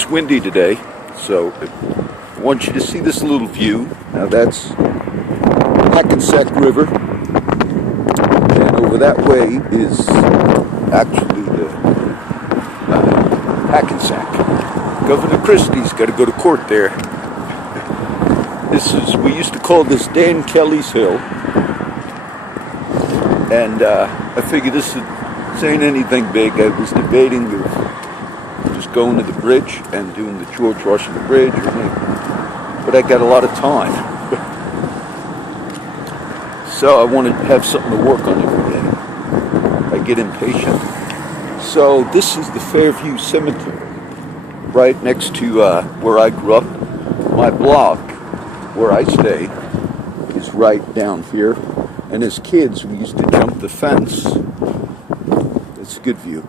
It's windy today, so I want you to see this little view. Now that's Hackensack River, and over that way is actually the Hackensack. Governor Christie's got to go to court there. We used to call this Dan Kelly's Hill, and I figured this ain't anything big. I was debating just going to the bridge and doing the George Washington Bridge, but I got a lot of time. So I wanted to have something to work on every day. I get impatient. So this is the Fairview Cemetery, right next to where I grew up. My block, where I stay, is right down here. And as kids, we used to jump the fence. It's a good view.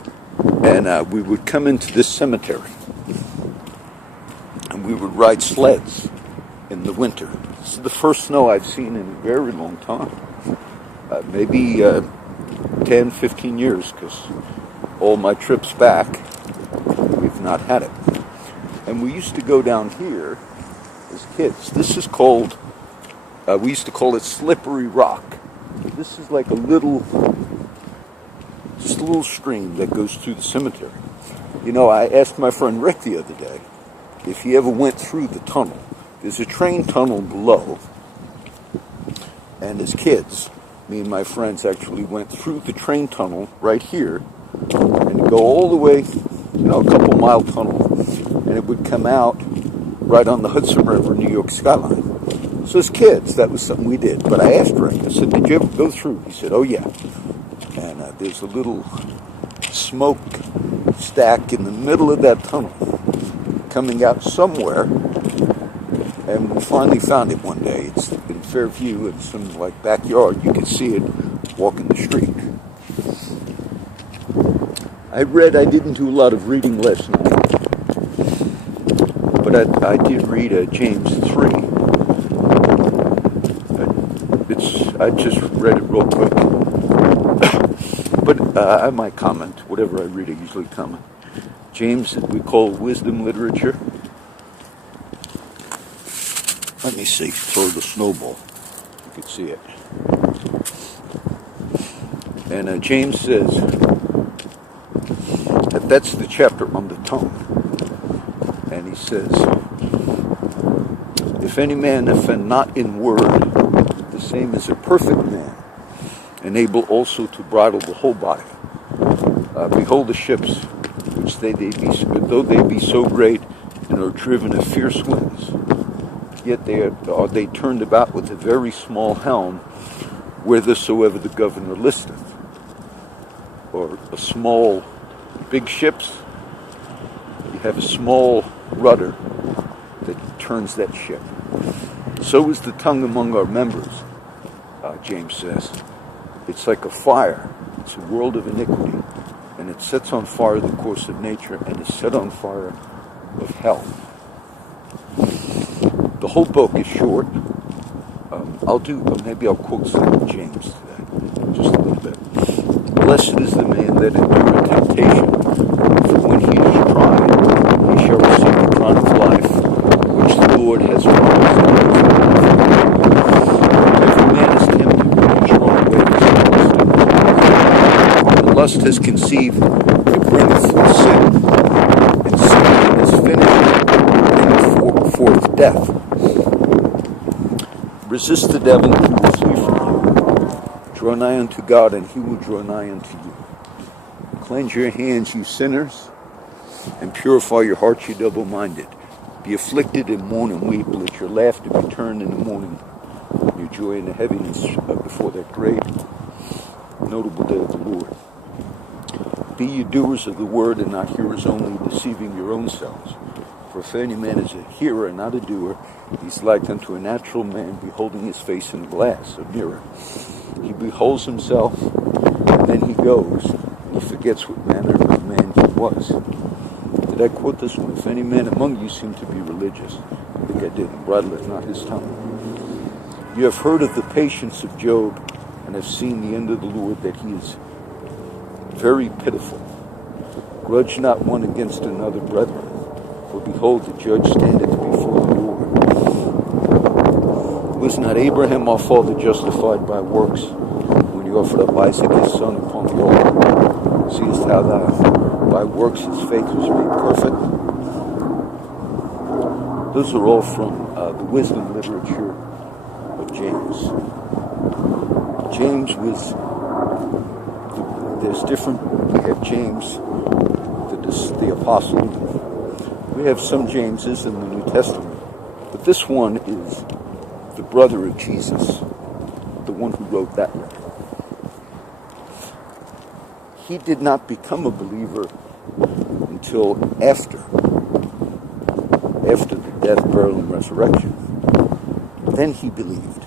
And we would come into this cemetery. And we would ride sleds in the winter. This is the first snow I've seen in a very long time. Maybe 10, 15 years, because all my trips back, we've not had it. And we used to go down here as kids. This is called, we used to call it Slippery Rock. This is like a little stream that goes through the cemetery. You know, I asked my friend Rick the other day if he ever went through the tunnel. There's a train tunnel below, and as kids, me and my friends actually went through the train tunnel right here, and go all the way, a couple mile tunnel, and it would come out right on the Hudson River, New York skyline. So as kids, that was something we did. But I asked Rick, I said, did you ever go through? He said, oh yeah. And there's a little smoke stack in the middle of that tunnel coming out somewhere. And we finally found it one day. It's in Fairview, in some backyard. You can see it walking the street. I didn't do a lot of reading last night, but I did read James 3. I just read it real quick. But I might comment. Whatever I read, I usually comment. James, we call wisdom literature. Let me see. Throw the snowball. You can see it. And James says that's the chapter on the tongue. And he says, if any man offend not in word, the same as a perfect man, and able also to bridle the whole body. Behold the ships, which though they be so great, and are driven of fierce winds, yet are they turned about with a very small helm, whithersoever the governor listeth. Or big ships, you have a small rudder that turns that ship. So is the tongue among our members, James says. It's like a fire. It's a world of iniquity. And it sets on fire the course of nature, and is set on fire of hell. The whole book is short. Maybe I'll quote some of James today, just a little bit. Blessed is the man that endureth temptation, for when he is tried, he shall receive the crown of life, which the Lord has promised. Every man is tempted when he's drawn away with lust. Lust has conceived, it bringeth forth sin, and sin is finished, bringeth forth death. Resist the devil, and he will flee from you. Draw nigh unto God, and he will draw nigh unto you. Cleanse your hands, you sinners, and purify your hearts, you double-minded. Be afflicted and mourn and weep. Let your laughter be turned in the morning, your joy in the heaviness before that great, notable day of the Lord. Be ye doers of the word, and not hearers only, deceiving your own selves. For if any man is a hearer and not a doer, he's like unto a natural man beholding his face in a glass, a mirror. He beholds himself, and then he goes, and he forgets what manner of man he was. Did I quote this one? If any man among you seem to be religious. I think I did. Bridleth not his tongue. You have heard of the patience of Job, and have seen the end of the Lord, that he is very pitiful. Grudge not one against another, brethren. For behold, the judge standeth before the door. Was not Abraham our father justified by works, when he offered up Isaac his son upon the altar? Seest how that by works his faith was made perfect? Those are all from the wisdom literature of James. James was, there's different, we have James, the apostle. We have some Jameses in the New Testament. But this one is the brother of Jesus, the one who wrote that letter. He did not become a believer until after the death, burial, and resurrection. Then he believed.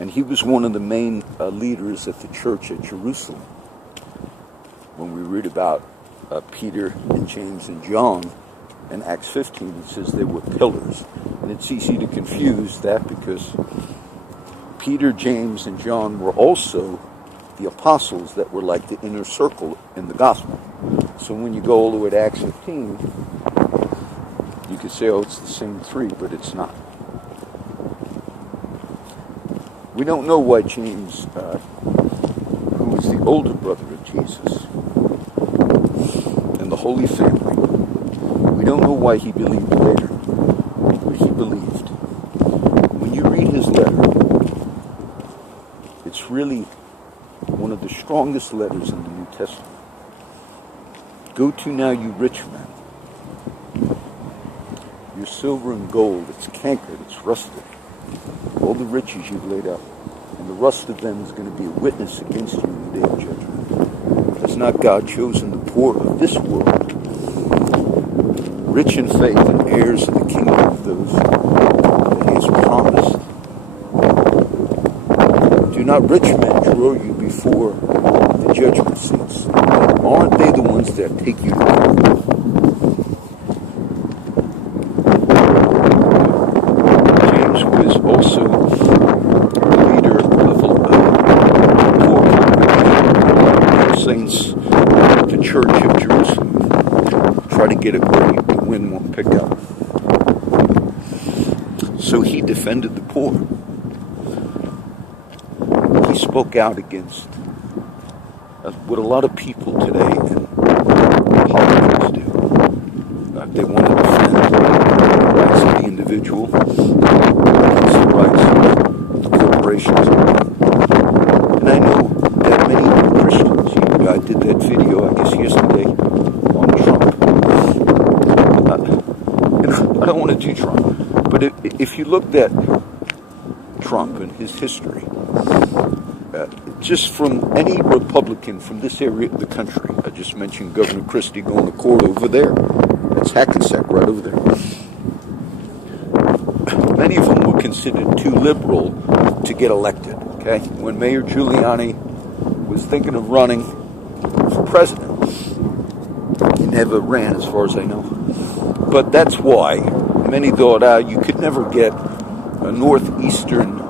And he was one of the main leaders at the church at Jerusalem. When we read about Peter and James and John in Acts 15, it says they were pillars. And it's easy to confuse that because Peter, James, and John were also the apostles that were like the inner circle in the gospel. So when you go all the way to Acts 15, you could say, oh, it's the same three, but it's not. We don't know why James, who was the older brother of Jesus, and the Holy Family, we don't know why he believed later, but he believed. When you read his letter, it's really one of the strongest letters in the New Testament. Go to now, you rich men. Your silver and gold, it's cankered, it's rusted. All the riches you've laid up, and the rust of them is going to be a witness against you in the day of judgment. Has not God chosen the poor of this world, rich in faith and heirs of the kingdom of those that he has promised? Do not rich men draw you before the judgment seats? Aren't they the ones that take you to court? James was also the leader of a poor saints at the church of Jerusalem. Try to get it where the wind won't pick up. So he defended the poor. He spoke out against what a lot of people today in politics do. They want to defend the rights of the individual against the rights of the corporations. And I know that many Christians, I did that video, I guess, yesterday on Trump. And I don't want to do Trump, but if you looked at Trump and his history, just from any Republican from this area of the country, I just mentioned Governor Christie going to court over there. That's Hackensack right over there. Many of them were considered too liberal to get elected. Okay, when Mayor Giuliani was thinking of running for president, he never ran, as far as I know. But that's why many thought you could never get a northeastern,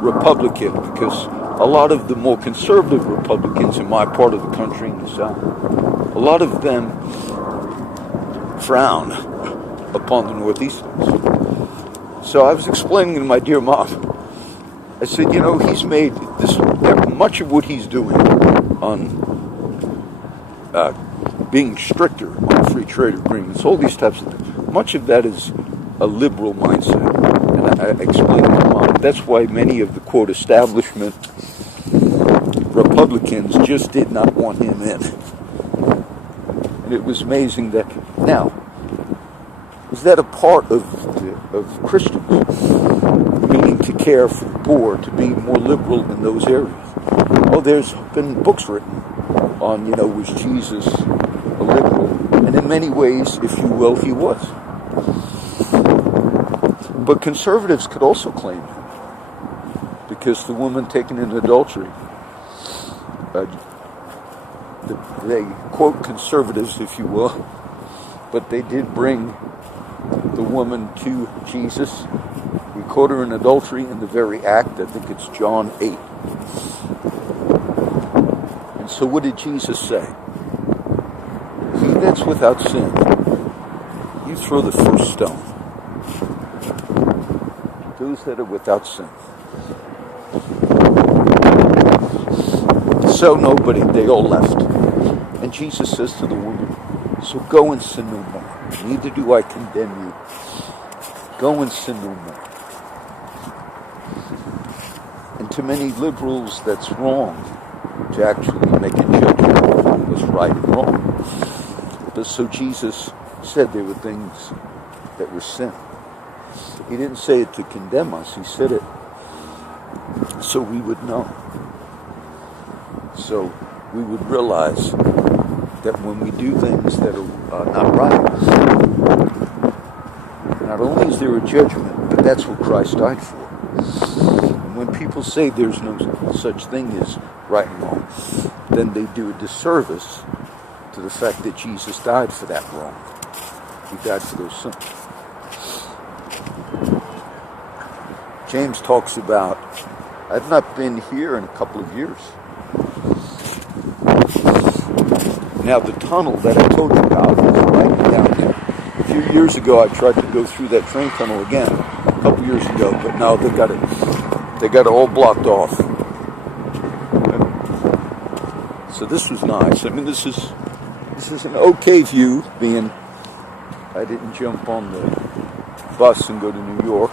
Republican, because a lot of the more conservative Republicans in my part of the country, in the South, a lot of them frown upon the Northeasterners. So I was explaining to my dear mom, I said, he's made this, much of what he's doing on being stricter on free trade agreements, all these types of things, much of that is a liberal mindset. And I explained to my mom, that's why many of the, quote, establishment Republicans just did not want him in. And it was amazing that, now, is that a part of Christians, meaning to care for the poor, to be more liberal in those areas? Oh, there's been books written on, was Jesus a liberal? And in many ways, if you will, he was. But conservatives could also claim it, because the woman taken in adultery, they quote conservatives, if you will, but they did bring the woman to Jesus. We caught her in adultery in the very act. I think it's John 8. And so what did Jesus say? He that's without sin, you throw the first stone. Those that are without sin. So nobody, they all left. And Jesus says to the woman, so go and sin no more. Neither do I condemn you. Go and sin no more. And to many liberals, that's wrong to actually make a judgment of what was right and wrong. But so Jesus said there were things that were sin. He didn't say it to condemn us. He said it so we would know. So we would realize that when we do things that are not right, not only is there a judgment, but that's what Christ died for. And when people say there's no such thing as right and wrong, then they do a disservice to the fact that Jesus died for that wrong. He died for those sins. James talks about, I've not been here in a couple of years. Now the tunnel that I told you about is right down there. A few years ago I tried to go through that train tunnel again, a couple years ago, but now they got it all blocked off. So this was nice. I mean, this is an okay view, being I didn't jump on the bus and go to New York.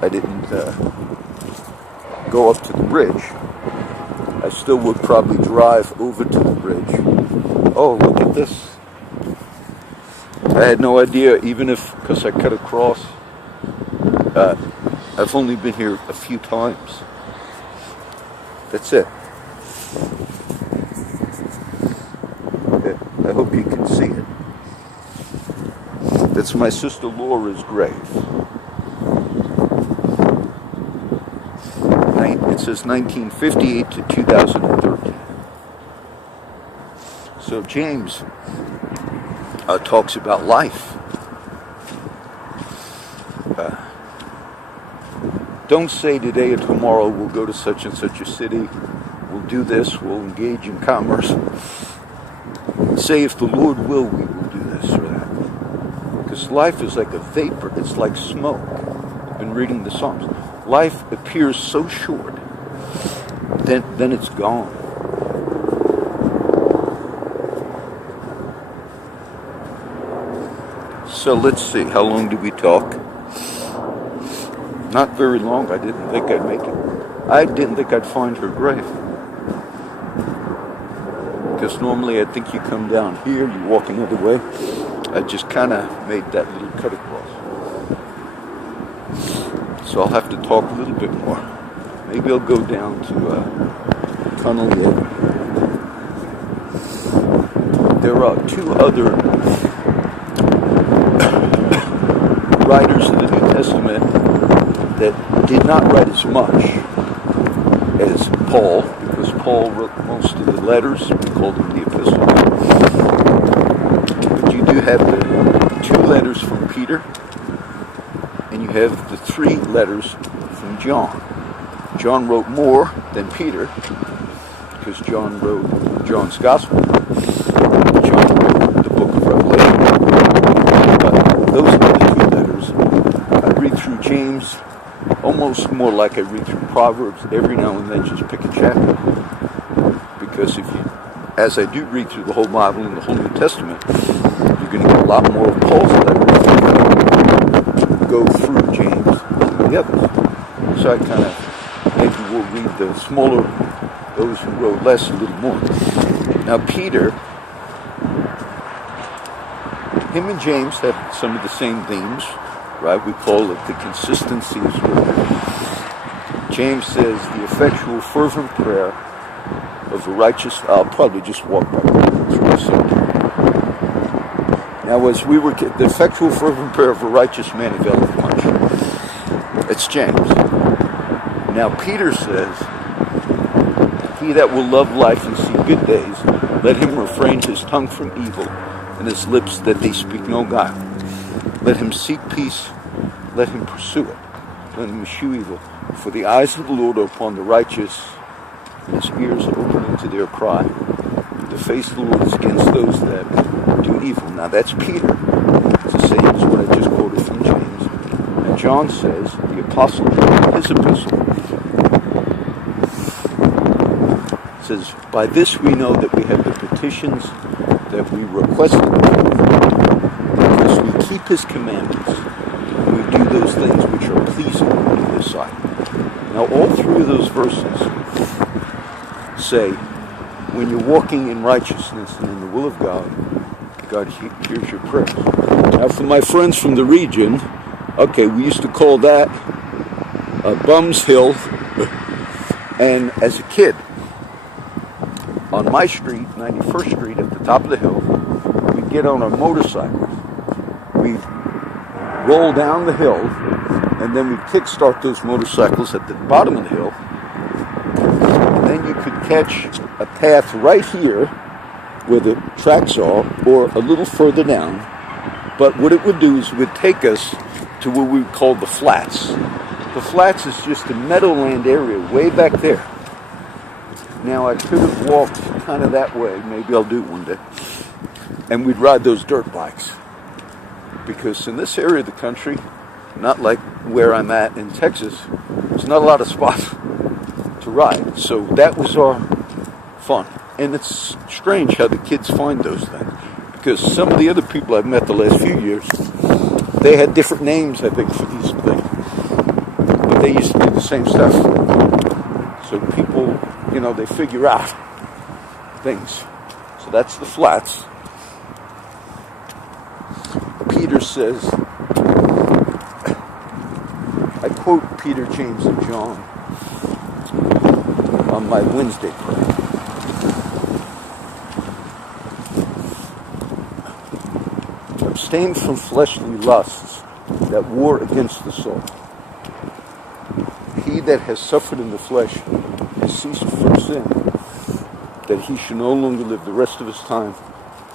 I didn't go up to the bridge. I still would probably drive over to the bridge. Oh, look at this. I had no idea, even if, because I cut across, I've only been here a few times. That's it. I hope you can see it. That's my sister Laura's grave. It says 1958 to 2013. So James talks about life. Don't say today or tomorrow we'll go to such and such a city, we'll do this, we'll engage in commerce. Say if the Lord will, we will do this or that. Because life is like a vapor, it's like smoke. I've been reading the Psalms. Life appears so short, then it's gone. So let's see, how long do we talk? Not very long. I didn't think I'd make it. I didn't think I'd find her grave. Because normally I think you come down here, you walk another way. I just kind of made that little cut across. So I'll have to talk a little bit more. Maybe I'll go down to Tunnel yet. There are two other writers of the New Testament that did not write as much as Paul, because Paul wrote most of the letters. We call them the epistles. But you do have the 2 letters from Peter, and you have the 3 letters from John. John wrote more than Peter, because John wrote John's Gospel. John wrote the book of Revelation. But those are the 2 letters. I read through James almost more like I read through Proverbs. Every now and then just pick a chapter. Because as I do read through the whole Bible and the whole New Testament, you're going to get a lot more of Paul's letters go through James and the others. So I kind of, maybe we'll read the smaller, those who wrote less a little more. Now Peter, him and James have some of the same themes, right? We call it the consistency of Scripture. James says the effectual fervent prayer of the righteous, I'll probably just walk by through the subject. Now as we were, the effectual fervent prayer of a righteous man availeth much. It's James. Now Peter says, he that will love life and see good days, let him refrain his tongue from evil, and his lips that they speak no guile. Let him seek peace, let him pursue it. Let him eschew evil. For the eyes of the Lord are upon the righteous, and his ears are open unto their cry. the face of the Lord is against those that do evil. Now that's Peter. It's the same as what I just quoted from James. And John says, the Apostle John, his epistle, says, by this we know that we have the petitions that we requested because we keep his commandments and we do those things which are pleasing in his sight. Now all three of those verses say, when you're walking in righteousness and in the will of God, God hears your prayers. Now for my friends from the region, okay, we used to call that Bums Hill. And as a kid, on my street, 91st Street, at the top of the hill, we'd get on our motorcycles. We'd roll down the hill, and then we'd kickstart those motorcycles at the bottom of the hill. And then you could catch a path right here, where the tracks are, or a little further down. But what it would do is it would take us to what we would call the flats. The flats is just a meadowland area way back there. Now I could have walked kind of that way, maybe I'll do it one day, and we'd ride those dirt bikes. Because in this area of the country, not like where I'm at in Texas, there's not a lot of spots to ride. So that was our fun. And it's strange how the kids find those things. Because some of the other people I've met the last few years, they had different names, I think, for these things. But they used to do the same stuff. So people, they figure out things. So that's the flats. Peter says, I quote Peter, James, and John on my Wednesday prayer. Abstain from fleshly lusts that war against the soul. He that has suffered in the flesh has ceased from sin, that he should no longer live the rest of his time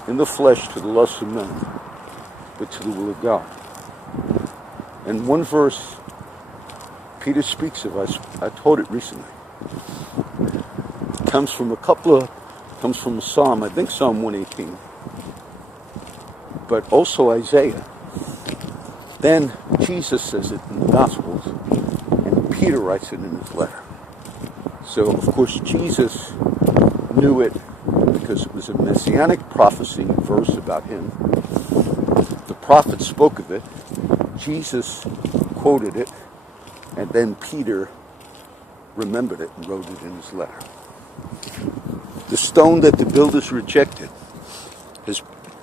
in the flesh to the lusts of men, but to the will of God. And one verse Peter speaks of, I taught it recently, comes from a psalm, I think Psalm 118, but also Isaiah. Then Jesus says it in the Gospels, and Peter writes it in his letter. So, of course, Jesus knew it because it was a messianic prophecy verse about him. The prophet spoke of it, Jesus quoted it, and then Peter remembered it and wrote it in his letter. The stone that the builders rejected,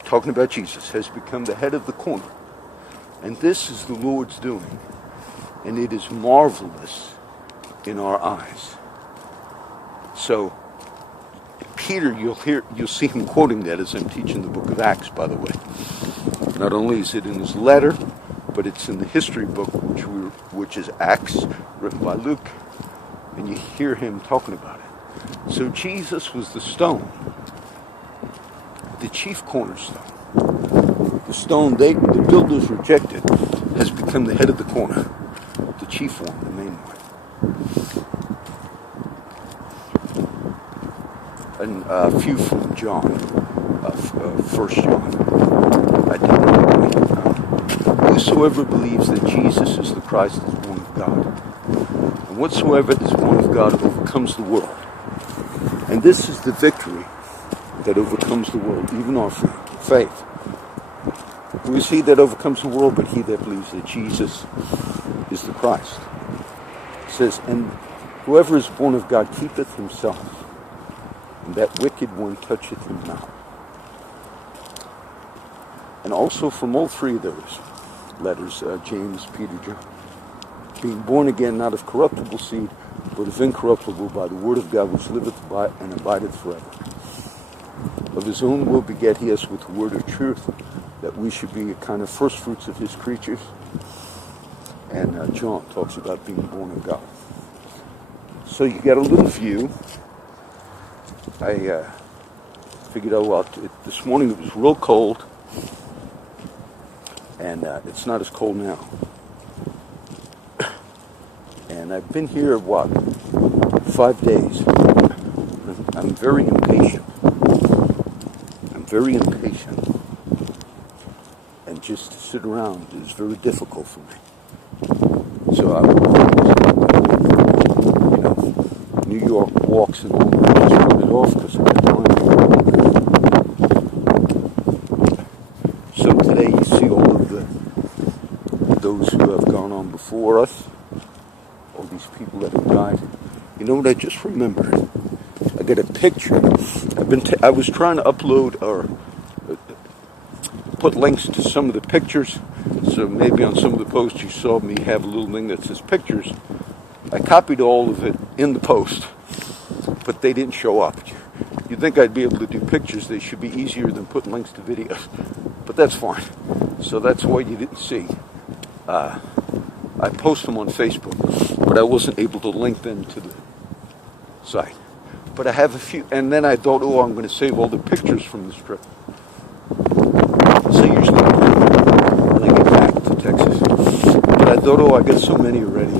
talking about Jesus, has become the head of the corner. And this is the Lord's doing, and it is marvelous in our eyes. So, Peter, you'll see him quoting that as I'm teaching the book of Acts, by the way. Not only is it in his letter, but it's in the history book, which is Acts, written by Luke, and you hear him talking about it. So Jesus was the stone, the chief cornerstone. The stone the builders rejected has become the head of the corner, the chief one, the main one. And a few from John, 1 John. I didn't. Whosoever believes that Jesus is the Christ is born of God. And whatsoever is born of God overcomes the world. And this is the victory that overcomes the world, even our faith. Who is he that overcomes the world but he that believes that Jesus is the Christ? It says, and whoever is born of God keepeth himself, and that wicked one toucheth him not. And also from all three of those letters, James, Peter, John, being born again not of corruptible seed, but of incorruptible by the word of God which liveth and abideth forever. Of his own will beget he us with the word of truth, that we should be a kind of first fruits of his creatures. And John talks about being born of God. So you get a little view. I figured, this morning it was real cold, and it's not as cold now. And I've been here, 5 days. I'm very impatient. very impatient. And just to sit around is very difficult for me. So I would, New York walks and all that, just put it off because I got time. So today you see all of those who have gone on before us, all these people that have died. You know what I just remembered? I got a picture. I was trying to upload or put links to some of the pictures, so maybe on some of the posts you saw me have a little thing that says pictures. I copied all of it in the post, but they didn't show up. You'd think I'd be able to do pictures. They should be easier than putting links to videos, but that's fine. So that's why you didn't see. I post them on Facebook, but I wasn't able to link them to the site. But I have a few, and then I thought, oh, I'm going to save all the pictures from this trip. So usually when I get back to Texas. But I thought, oh, I got so many already.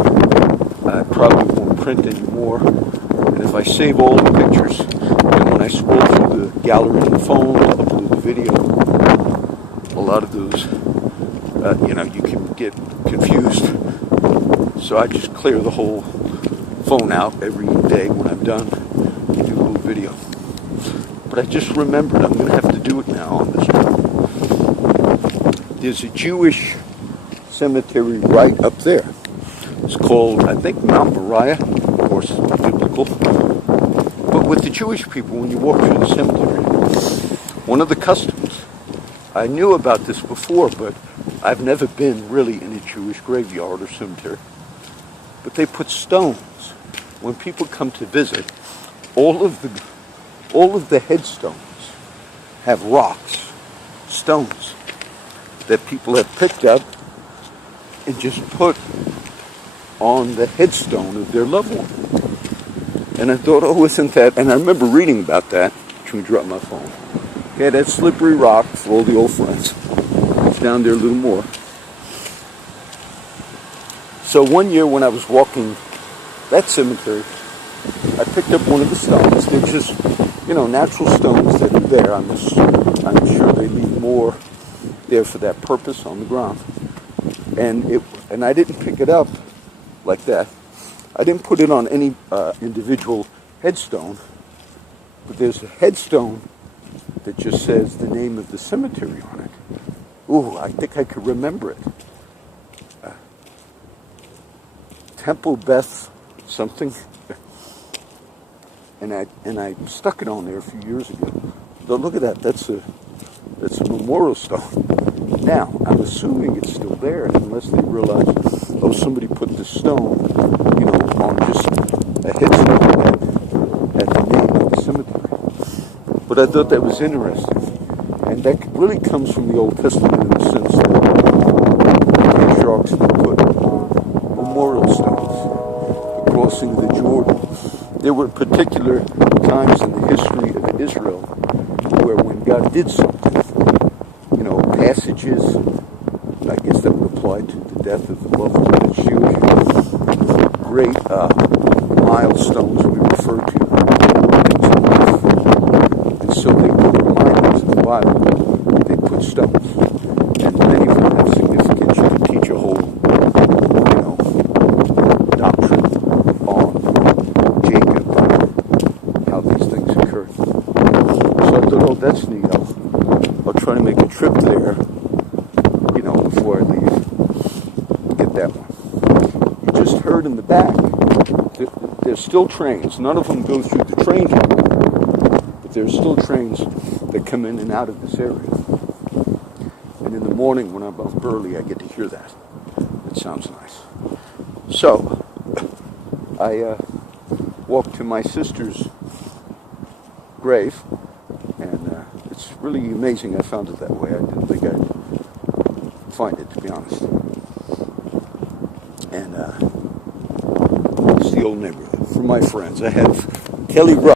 I probably won't print anymore. And if I save all the pictures, and when I scroll through the gallery on the phone, upload the video, a lot of those, you can get confused. So I just clear the whole phone out every day when I'm done and do a little video. But I just remembered I'm going to have to do it now on this trip. There's a Jewish cemetery right up there. It's called, I think, Mount Moriah. Of course, it's biblical. But with the Jewish people, when you walk through the cemetery, one of the customs, I knew about this before, but I've never been really in a Jewish graveyard or cemetery. But they put stones. When people come to visit, all of the headstones have rocks, stones that people have picked up and just put on the headstone of their loved one. And I thought, oh, isn't that? And I remember reading about that. Let me drop my phone. Yeah, that slippery rock for all the old friends. It's down there a little more. So one year when I was walking that cemetery, I picked up one of the stones. They're just, natural stones that are there. I'm sure they leave more there for that purpose on the ground. And I didn't pick it up like that. I didn't put it on any individual headstone, but there's a headstone that just says the name of the cemetery on it. Ooh, I think I could remember it. Temple Beth something. And I stuck it on there a few years ago. But look at that. That's a memorial stone. Now, I'm assuming it's still there unless they realize, oh, somebody put this stone, on just a headstone at the name of the cemetery. But I thought that was interesting. And that really comes from the Old Testament in the sense that the patriarchs would put memorial stones, the crossing of the Jordan. There were particular times in the history of Israel where when God did something, passages, I guess that would apply to the death of the loved one, that's Jewish, great milestones we refer to into life. And so they put reminders in the Bible, they put stones. And many of them have significance. You can teach a whole, doctrine on Jacob, how these things occurred. So I thought, oh, that's neat. I'll try to make a trip there, before I leave. Get that one. You just heard in the back, there's still trains. None of them go through the train anymore, but there's still trains that come in and out of this area. And in the morning when I'm up early, I get to hear that. It sounds nice. So, I walked to my sister's grave, and it's really amazing I found it that way. I didn't think I'd find it, to be honest. And it's the old neighborhood. For my friends, I have Kelly Rupp.